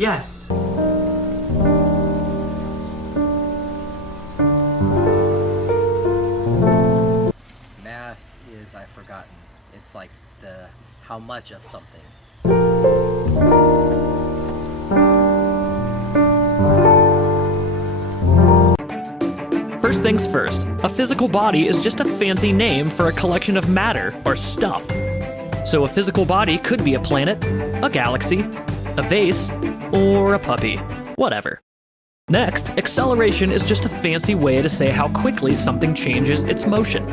Yes. Mass is, I've forgotten. It's like the how much of something. First things first, a physical body is just a fancy name for a collection of matter, or stuff. So a physical body could be a planet, a galaxy, a vase, or a puppy. Whatever. Next, acceleration is just a fancy way to say how quickly something changes its motion.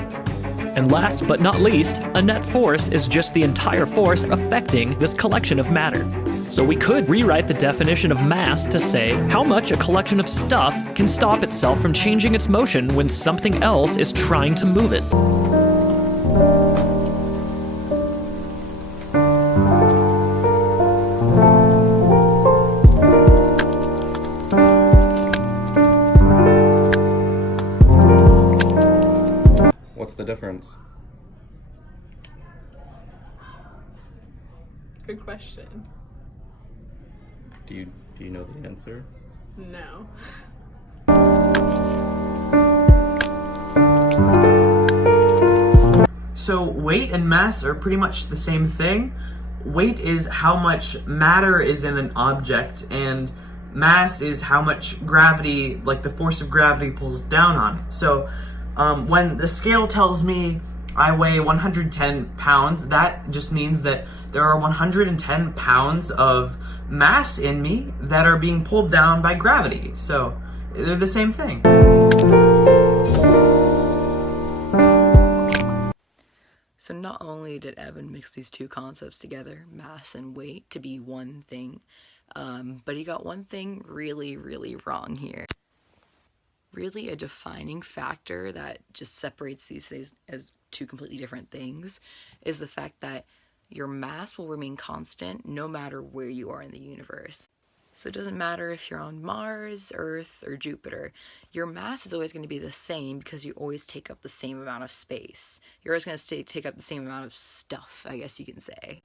And last but not least, a net force is just the entire force affecting this collection of matter. So we could rewrite the definition of mass to say how much a collection of stuff can stop itself from changing its motion when something else is trying to move it. What's the difference? Good question. Do you know the answer? No. So weight and mass are pretty much the same thing. Weight is how much matter is in an object, and mass is how much gravity, like the force of gravity, pulls down on it. So when the scale tells me I weigh 110 pounds, that just means that there are 110 pounds of mass in me that are being pulled down by gravity. So they're the same thing. So not only did Evan mix these two concepts together, mass and weight, to be one thing, but he got one thing really, really wrong here. Really, a defining factor that just separates these things as two completely different things is the fact that your mass will remain constant no matter where you are in the universe. So it doesn't matter if you're on Mars, Earth, or Jupiter. Your mass is always going to be the same because you always take up the same amount of space. You're always going to take up the same amount of stuff, I guess you can say.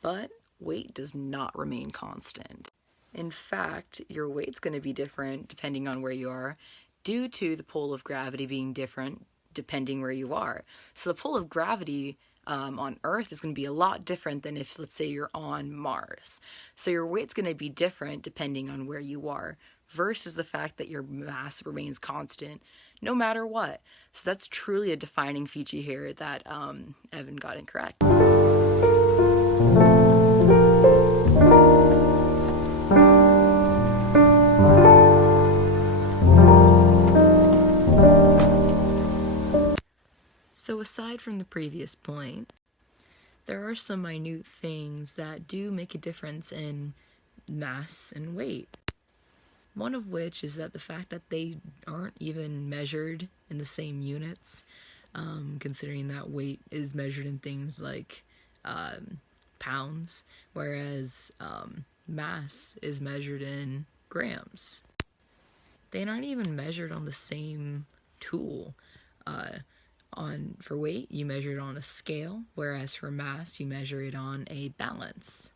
But weight does not remain constant. In fact, your weight's going to be different depending on where you are, due to the pull of gravity being different depending where you are. So the pull of gravity on Earth is going to be a lot different than if, let's say, you're on Mars. So your weight's going to be different depending on where you are, versus the fact that your mass remains constant no matter what. So that's truly a defining feature here that Evan got incorrect. So aside from the previous point, there are some minute things that do make a difference in mass and weight. One of which is that the fact that they aren't even measured in the same units, considering that weight is measured in things like pounds, whereas mass is measured in grams. They aren't even measured on the same tool. For weight, you measure it on a scale, whereas for mass, you measure it on a balance.